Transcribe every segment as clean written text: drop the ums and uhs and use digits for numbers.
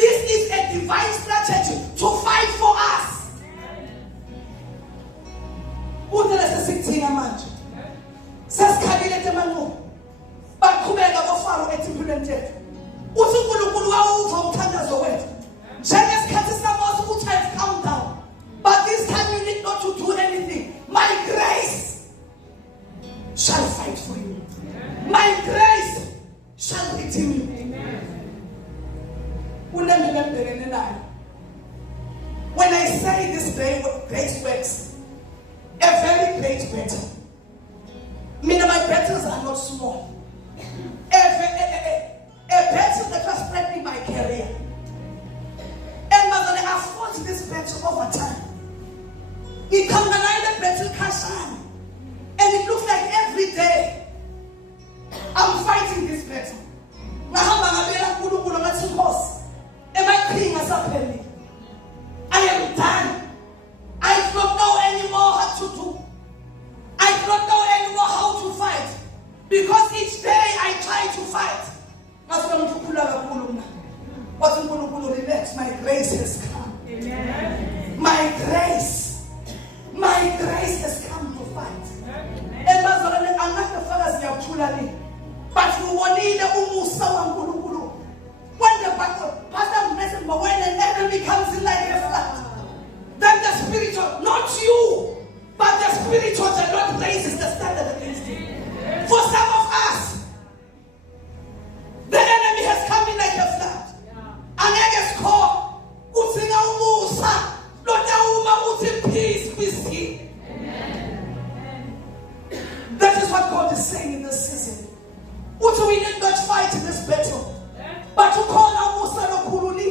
This is a divine strategy to fight for us. Udelese sikuthina manje. Sesikhalile temanu. Baqhubeka bofaro etempilweni lethu. Uthi uNkulunkulu wawuza umthandazo wethu. Njengesikhathi saMose ukuthi have come down. But this time you need not to do anything. My grace shall fight for you. My grace shall redeem you. When I say this day grace works, a very great battle. Meaning my battles are not small. A battle that was threatening my career. And I fought this battle over time. It comes another battle Kashan. And it looks like every day I'm fighting this battle. I am done. I don't know anymore what to do. I don't know anymore how to fight. Because each day I try to fight. Relax. My grace has come. Amen. My grace has come to fight. And but you wanted when the battle, when an enemy comes in like a flood, then the spiritual, not you, but the spiritual, the Lord raises the standard against you. For some of us, the enemy has come in like a flood. And I just call, peace, peace. That is what God is saying in this season. We need not fight in this battle, but to call out Musa no Kuruli.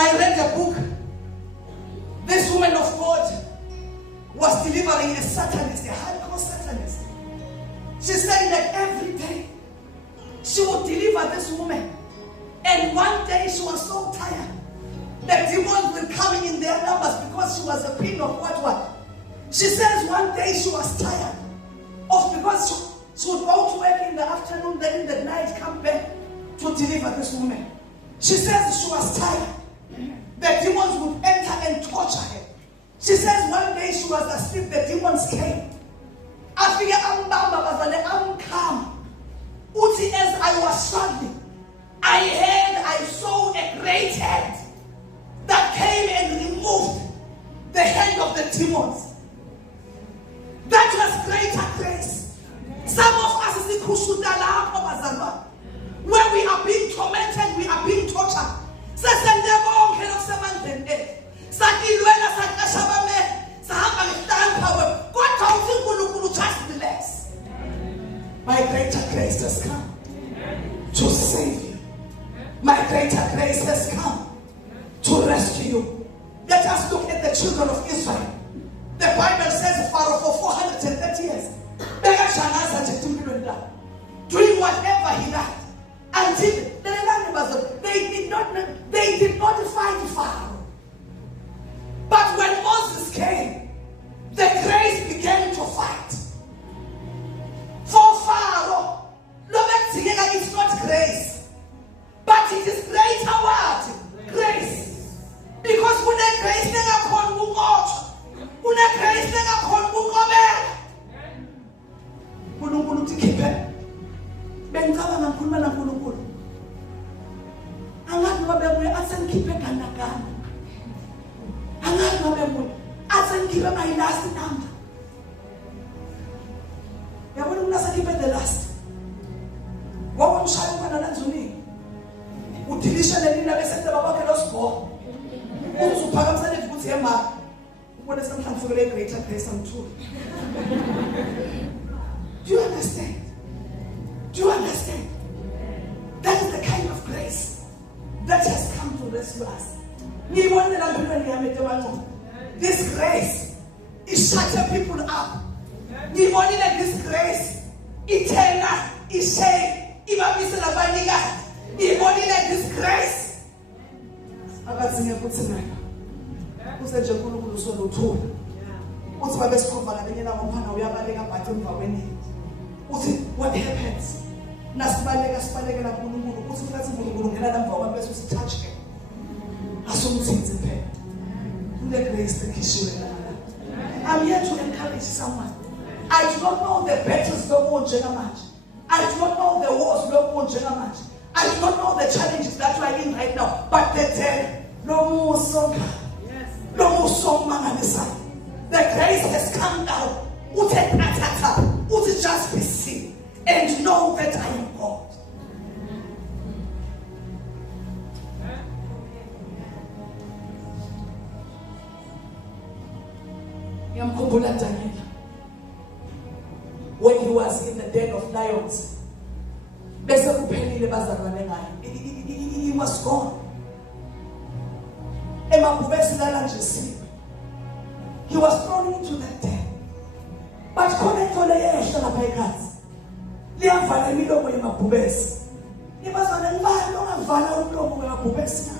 I read a book. This woman of God was delivering a Satanist, a hardcore Satanist. She said that every day she would deliver this woman. And one day she was so tired. The demons were coming in their numbers because she was a queen of what? She says one day she was tired of because she would go to work in the afternoon, then in the night come back to deliver this woman. She says she was tired. The demons would enter and torture her. She says one day she was asleep, the demons came. I'm calm. Uti, as I was struggling, I saw a great hand that came and removed the hand of the demons. That was greater grace. Some of us is where we are being tormented, we are being tortured. My greater grace has come to save you. My greater grace has come to rescue you. Let us look at the children of Israel. The Bible says Pharaoh for 430 years doing whatever he liked until they did not fight Pharaoh. But when Moses came, the grace began to fight. For Pharaoh, it's not grace, but it is greater what? Grace. Because when the grace my last number. The last. What was I utilisha lelina bese babake losbo uzuphakamisa levuthi yema ubone sometimes for a greater grace and truth. Do you understand? Do you understand? That is the kind of grace that has come to rescue us. This grace is shutting people up. This grace eternal is shame. This grace. What happens? Nasibaleka la uNkulunkulu uthi ngathi uNkulunkulu ngena la mva bese usitouch ke. Asomthinzi phela. Kule grace ekhishiwe la. I'm here to encourage someone. I do not know the battles lo njengamanje. I do not know the wars lo njengamanje. I do not know the challenges that you are in right now, but the grace has come down. Just be still and know that I am God. Yamkhumbula Daniel when he was in the den of lions. He was gone. He was thrown into that den. But khona yeshla lapha ekhaya. Liyavala imilomo yemabhubesi. Ibazana ngibani ongavala umlomo wemabhubesi na?